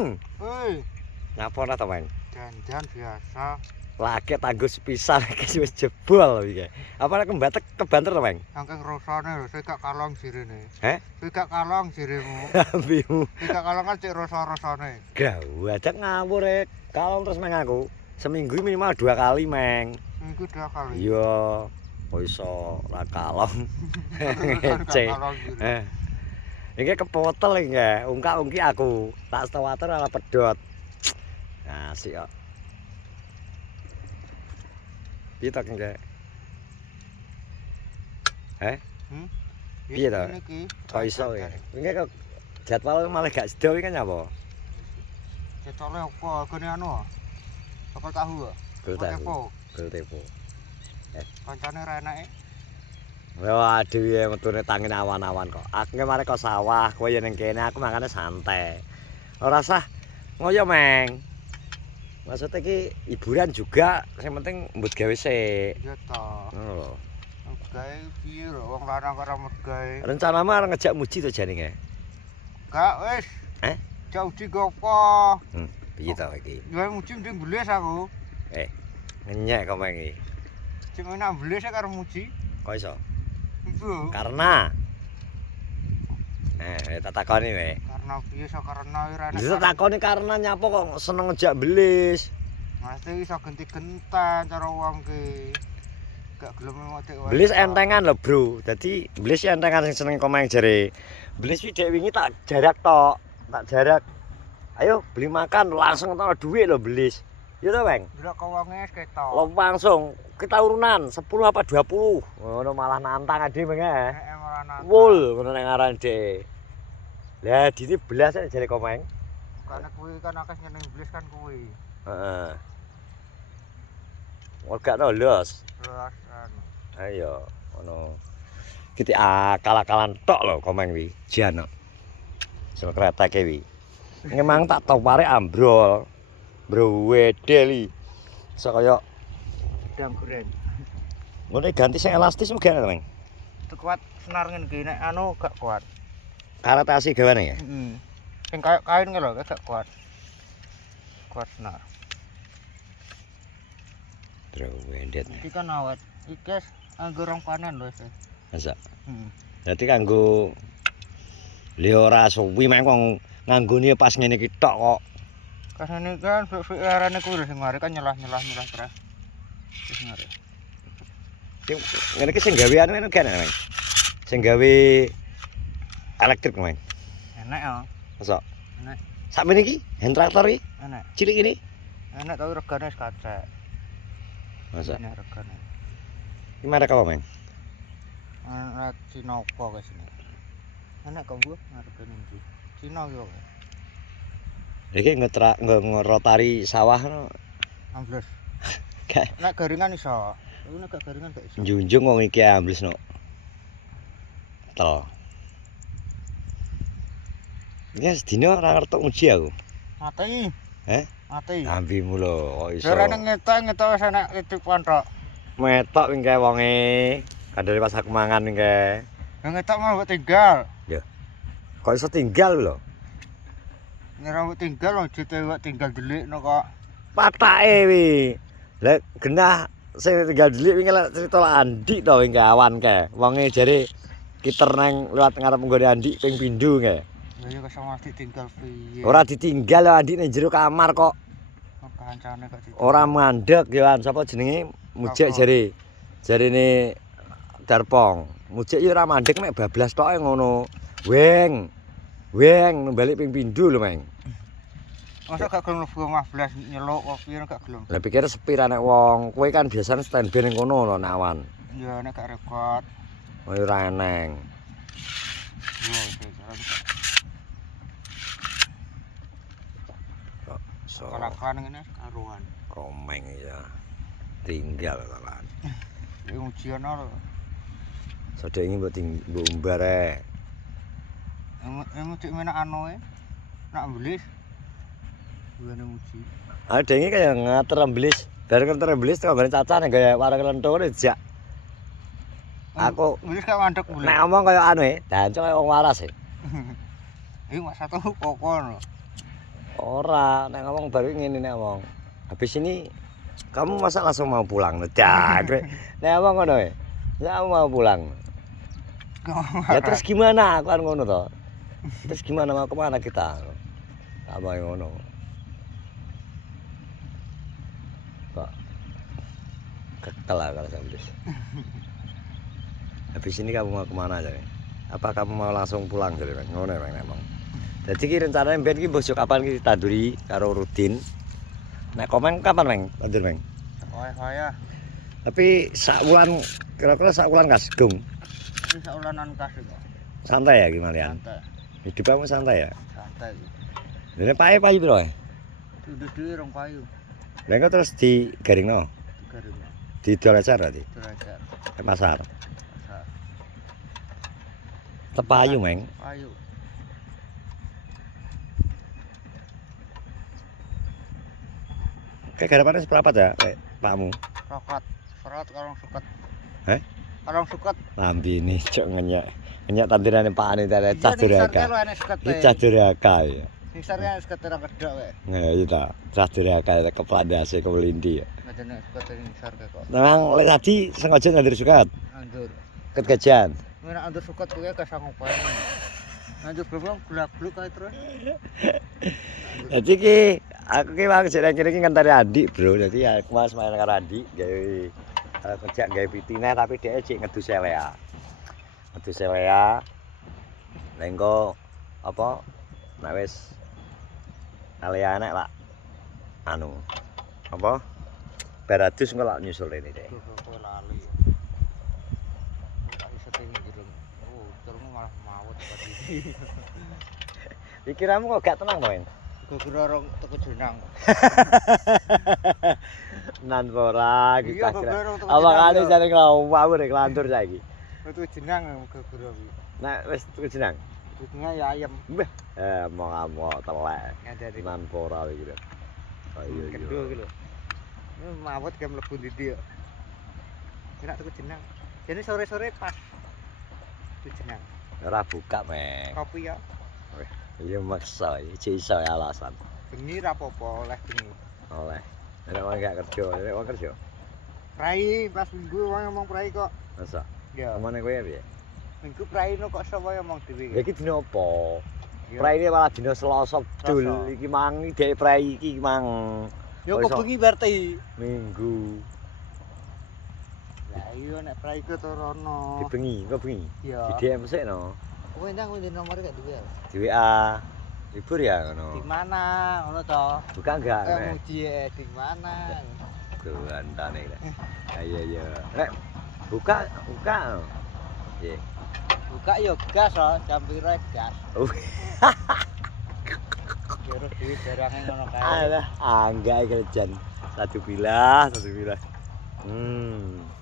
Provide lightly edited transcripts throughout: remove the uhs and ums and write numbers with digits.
Meng. Hei, Ngapora to, Meng? janjian biasa. Lagi tangguh sepisan iki wis jebol iki. Apa nek kebatek kebanter to, Meng? Saking rosane lho, sik gak kalong sirine. Heh? Sik gak kalong sirimu. Ambimu. Sik gak kalong kan cek rasa-rasane. Gawajak ngawur kalong terus Meng aku. Seminggu minimal 2 kali, Meng. Minggu 2 kali. Iya. Kok iso ra kalong. Gak Ngece. kalong sirine. Iki kepotel iki, ungkak-ungki aku. Tak sewater ala pedot. Asik kok. Piye to, Kang? Heh? Piye to? Niki. Kok iso ya? Iki kok jadwal malah gak sedo iki kan apa? Cetole opo? Gone anu. Bakal tahu ya? Gol Bakal tahu. tepo. Gol tepo. Kancane ra enake. Waduh ya metune tangin awan-awan kok. Aku mare kok sawah, kowe ya ning kene aku makane santai. Ora usah ngoyo, Meng. Maksudnya iki hiburan juga, yang penting mbut gawe sik. Iya to. Ngono lho. Gawe piye lho wong lanang karo megawe. Rencanamu arep ngejak muji to janinge? Gak wis. Jauh di gopo. Piye to iki? Gawe muji ndek mbeles aku. Ngenyek kok Meng iki. Cuma nak mbeles karo muji. Kok iso? Itu. Karena tak takoni we. Karena biasa karena ora enak. Bisa takoni karena nyapa kok seneng ngejak belis. Mesti iso genti-gentan cara wong ki. Gak gelem ngotek wae. Belis entengan lho, Bro. Dadi belis entengan sing seneng komeng jare. Belis iki dek wingi tak jarak tok. Tak jarak. Ayo beli makan langsung entuk duit lho belis. Yo to, Bang? Delok ke wonge ketok. Lo langsung kita urunan 10 apa 20. Ngono malah nantang ade Bang ya. Ora nang. Wul ngono nek ngaran Dek. Lah dite belas jare komeng. Karena kuwi kan akeh nyeneng beles kan kuwi. Heeh. Warga los. Terus anu. Ayo ngono. Kita akal-akalan tok lho komeng wi. Jan. Sing kereta ke wi. Memang tak topare ambrol. Bro wedeli. Iso kaya Dang goreng. ngono ganti sing elastis mungkin to, Bang. Kuat senar ngene iki nek anu gak kuat. Karetasi gawane ya. Heeh. Sing kaya kain ki lho gak kuat. Kuat senar. Bro wendet. Iki kan awet. Iki anggo rong panen lho sih. Masa. Heeh. Dadi kanggo li ora suwi meng wong nganggone pas ngene iki tok kok. Kasane kan fik arane kuwi lho sing mari kan nyelah-nyelah terus. Wis ngare. Ngene iki sing gawe anu kan, Bang. Sing gawe elektrik, Bang. Enak ya. Masa. Enak. Sakmene iki hand traktor iki Enak. cilik ini. Enak tapi regane wis kacek. Masa. Enak regane. Iki merek apa, Bang? Enak Cina apa guys ini. Enak kok gua regane iki. Cina yo. Iki ngerotari sawah no. Ambles. Gak Nek garingan iso. Tapi nek gak garingan gak iso. njunjung wong iki ambles no. Tel. Ya sedina ora ngertok muji aku. Mati. Heh? Mati. Ambimu lho kok iso. Ora nang ngetok wis enak titipan tok. Metok wingke wonge. Kadare pas aku mangan wingke. Yang ngetok mau mbok tinggal. Kok iso tinggal lho. Nek ora mbok tinggal ojo tewek tinggal delikno kok. Patake wi. Lah genah sing tinggal delik wingi lek crita lek Andi to wingke awan ke. Wonge jare kiter nang liwat ngarep nggone Andi ping pindho ke. Ya ya kok sama ditinggal piye. Ora ditinggal lho Andi ning jero kamar kok. Kancane kok ditinggal. Ora mandek ya sapa jenenge Mujek jare. Jarine Darpong. Mujek ya ora mandek nek bablas tok ngono. Weng. Weng balik ping pindho lho, Meng. Masa gak gelem mlebu omah blas nyeluk kok piye gak gelem. Lah pikir sepi ra nek wong. Kowe kan biasane standby ning kono lho nek awan. Ya nek gak repot. Oh ora eneng. So Kalak-kalan ngene karuan. komeng ya. Tinggal kalan. Ya ujian lho. Sodek iki mbok umbar ae. Emu cek menak anu e. Nak mbelis. Buane muji. Ah dengi kaya ngater ambelis. Bareng ngater ambelis kok ngene cacane gaya warung lenthong ngene jak. Aku mbelis gak mandek mbelis. nek ngomong kaya anu e, dancuk kaya wong waras e. Iki mak satu kokon lho. Ora, nek ngomong baru ngene nek ngomong. Habis ini kamu masa langsung mau pulang? Dah, gue. Nek ngomong ngono ya. Ya mau pulang. Ya terus gimana? Aku kan ngono toh. Terus gimana mau kemana kita? Apa yang ngono? Kok kekel lah kalau sampai. Habis ini kamu mau kemana aja nih? Apa kamu mau langsung pulang jadi ngono emang. Jadi ki rencananya mbiyen ki besok kapan ki tanduri karo Rudin. Nek komen kapan Meng? Tandur Meng. Kaya Tapi sak wulan kira-kira sak wulan kasgung. ini saulanan kasih kok. Santai ya gimana ya? Santai. Hidup kamu santai ya? Santai. Dene pae payu piro ya? Dudu rong payu. Lah engko terus digaringno, Digaring. didol aja berarti. Derajat. Ke pasar. Pasar. Tepayu Meng. Payu. Kayak garapannya seberapa ya, Pakmu? Rokat. Serat karong suket. Heh? Karong suket. Lambi ini cok ngenyek tandirane Pak Ani tare cah duraka. Iki Iki cah duraka ya. Sing sarene suket terang kedok wae. Nah, iya ta. Cah duraka keplandase ke Melindi ya. Ngene suket sing sarke kok. Memang lek tadi sengaja nandir sukat. Andur. Ket gajian. Nek andur suket kuwi kasang apa. Andur belum glak-gluk kae terus. Jadi ki aku ki wong jeneng kene ki ngenteni adik, Bro. Dadi aku mas main karo adik gawe kerja gawe pitine tapi dhek cek ngedus elea. Ngedus elea. Lengko apa nek wis elea nek lak anu apa beradus engko lak nyusul ini deh. Kok lali. Tak iso teng jerung. Oh, terus malah mawut tadi. Pikiranmu kok gak tenang, Boen? Gara-gara rong teko jenang. Nan ora Iya, kita kira. gara-gara teko Awakane jenang. jare ngawur kelantur saiki. Itu jenang gara-gara kuwi. Nek wis tuku jenang. Dudungnya ya ayam. Mau telek. Ngandani Nan ora iki lho. Oh iya iya. kedua iki lho. Ini mawut ke mlebu ndi ya. Enak tuku jenang. Jadi sore-sore pas. Tuku jenang. Ora buka, Meng. Kopi ya. Iya maksa, iki iso ya alasan. Bengi ra apa-apa oleh bengi. Oleh. Nek wong gak kerja, nek wong kerja. Prai pas minggu wong ngomong prai kok. Masa? Ya. Omone kowe piye? Minggu prai no kok sapa ngomong dhewe. Ya iki dina apa? Ya. Prai ini malah dina Selasa dul. Selasa. Iki mang dhek prai iki mang Yo kok kok iso? bengi berarti. Minggu. Lah iya nek prai ku torono. Di bengi, kok bengi. Ya. Di DM sik no. Kowe ndang kuwi nomor gak duwe. Di WA. Libur ya ngono. Di mana ngono to? Buka enggak, Nek? Muji di mana? Gantane lek. Ayo iya. Nek buka. Nggih. Buka yo gas oh, jam piro gas. Kira duit barange ngono kae. Alah, angga kerjaan. Satu bilah.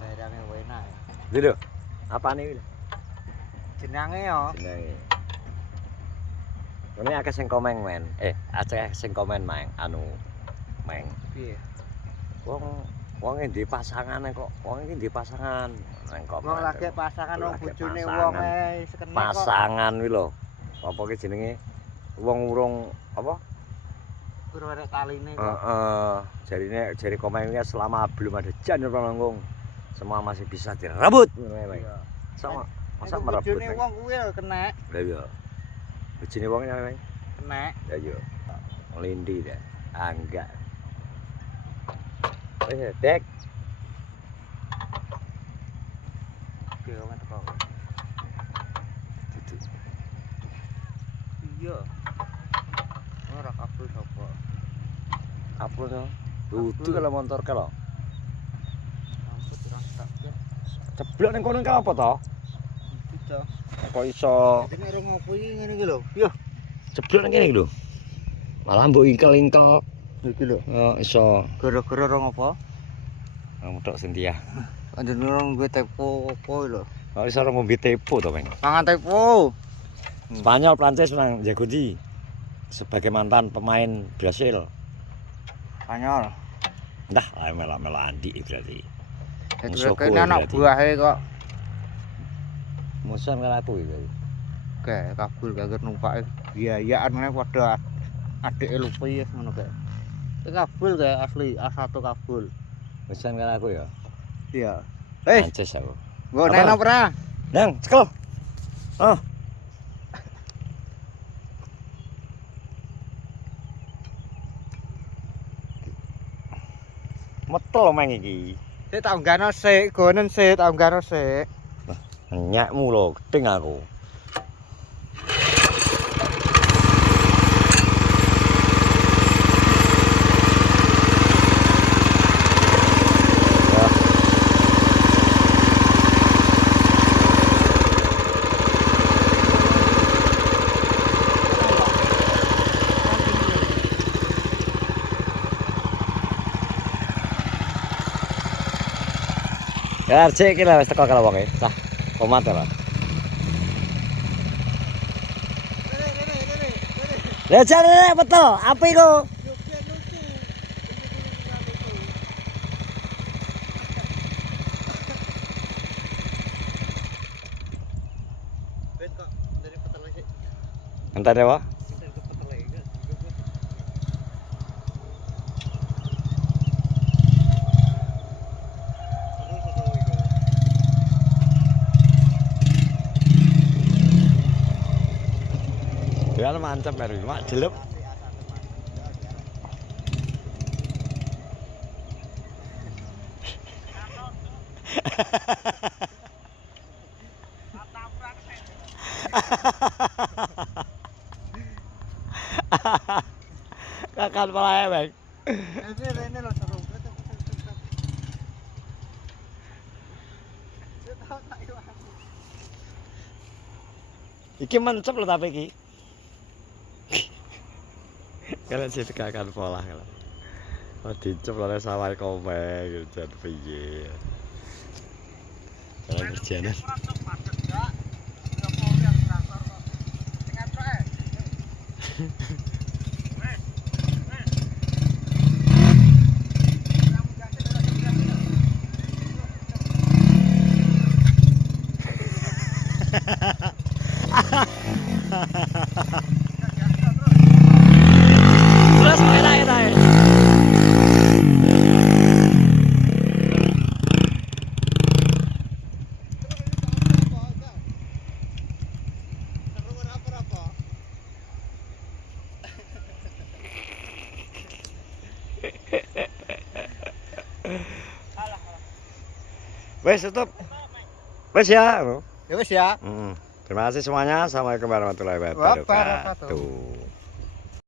Barange enak. Lho. Apane iki? Jenenge yo. Jenenge. Ini akeh sing komen men. Akeh sing komen Meng, anu Meng. Piye? Wong endi pasangane kok. Wong iki ndi pasangan. Nang komen. Wong lagi pasangan wong Lagi bojone pasangan. wong sekenek kok. Pasangan kuwi lho. Apa ki jenenge? Wong urung apa? Kurang ada taline kok. Heeh. Jari komennya selama belum ada janur Panggung. Semua masih bisa direbut. Iya. Sama masa Nek merebut. bojone wong kuwi lho kena. Lah iya. Bojone wong nyameng. Kena. Ya iya. Lindi deh. Angga. Wis dek. Oke, wong teko. Duduk. Iya. Ora kabel sapa. Apa to? Duduk kalau motor kalau. Ampun dirangkak ya. Ceblok ning kono apa to? Itu. Kok iso Dene ora ngopo iki ngene iki lho. Yo, ceblok ning kene iki lho. Malah mbok ingkel-ingkel. iki lho. Iso. Gara-gara ora ngopo? Kamu tok Cynthia. Anjene ora nggo tepo opo lho. Kok iso ora ngombe tepo to, Meng? Mangan tepo. Spanyol, Prancis menang jago di sebagai mantan pemain Brasil. Spanyol. Entah, melak-melak Andi berarti. Itu Musuhku kene anak berarti. buahe kok. Musuhan karo aku iki. Oke, kabul gak numpake biayaan meneh padha adike lupi ya ngono kae. Iki kabul kae asli A1 kabul. Pesan kan aku ya. Iya. Eh, Ances aku. mbok Apa? neno ora? Nang, cekel. Oh. Metel meng iki. Sik tak unggahno sik, gonen sik tak unggahno sik. Nyakmu lho, gedeng aku. Ya, cek iki lah wis teko kalau wonge. Sah. Komat lah. Lah jare betul, apa iku? Ben kok dari petel sik. Entar ya, Pak. Dari petel iki. Ya mantap baru, mak jelep. Kakan palae, Bang. Rene lho seru. Iki mencep lho tapi iki. Kalau sih kakan pola kalau. Oh dicep lho sawah komeng jan piye. Kalau kerjaan. Terus merah kita ya. Wes tutup. Wes ya. Ya wis ya. Terima kasih semuanya. Assalamualaikum warahmatullahi wabarakatuh.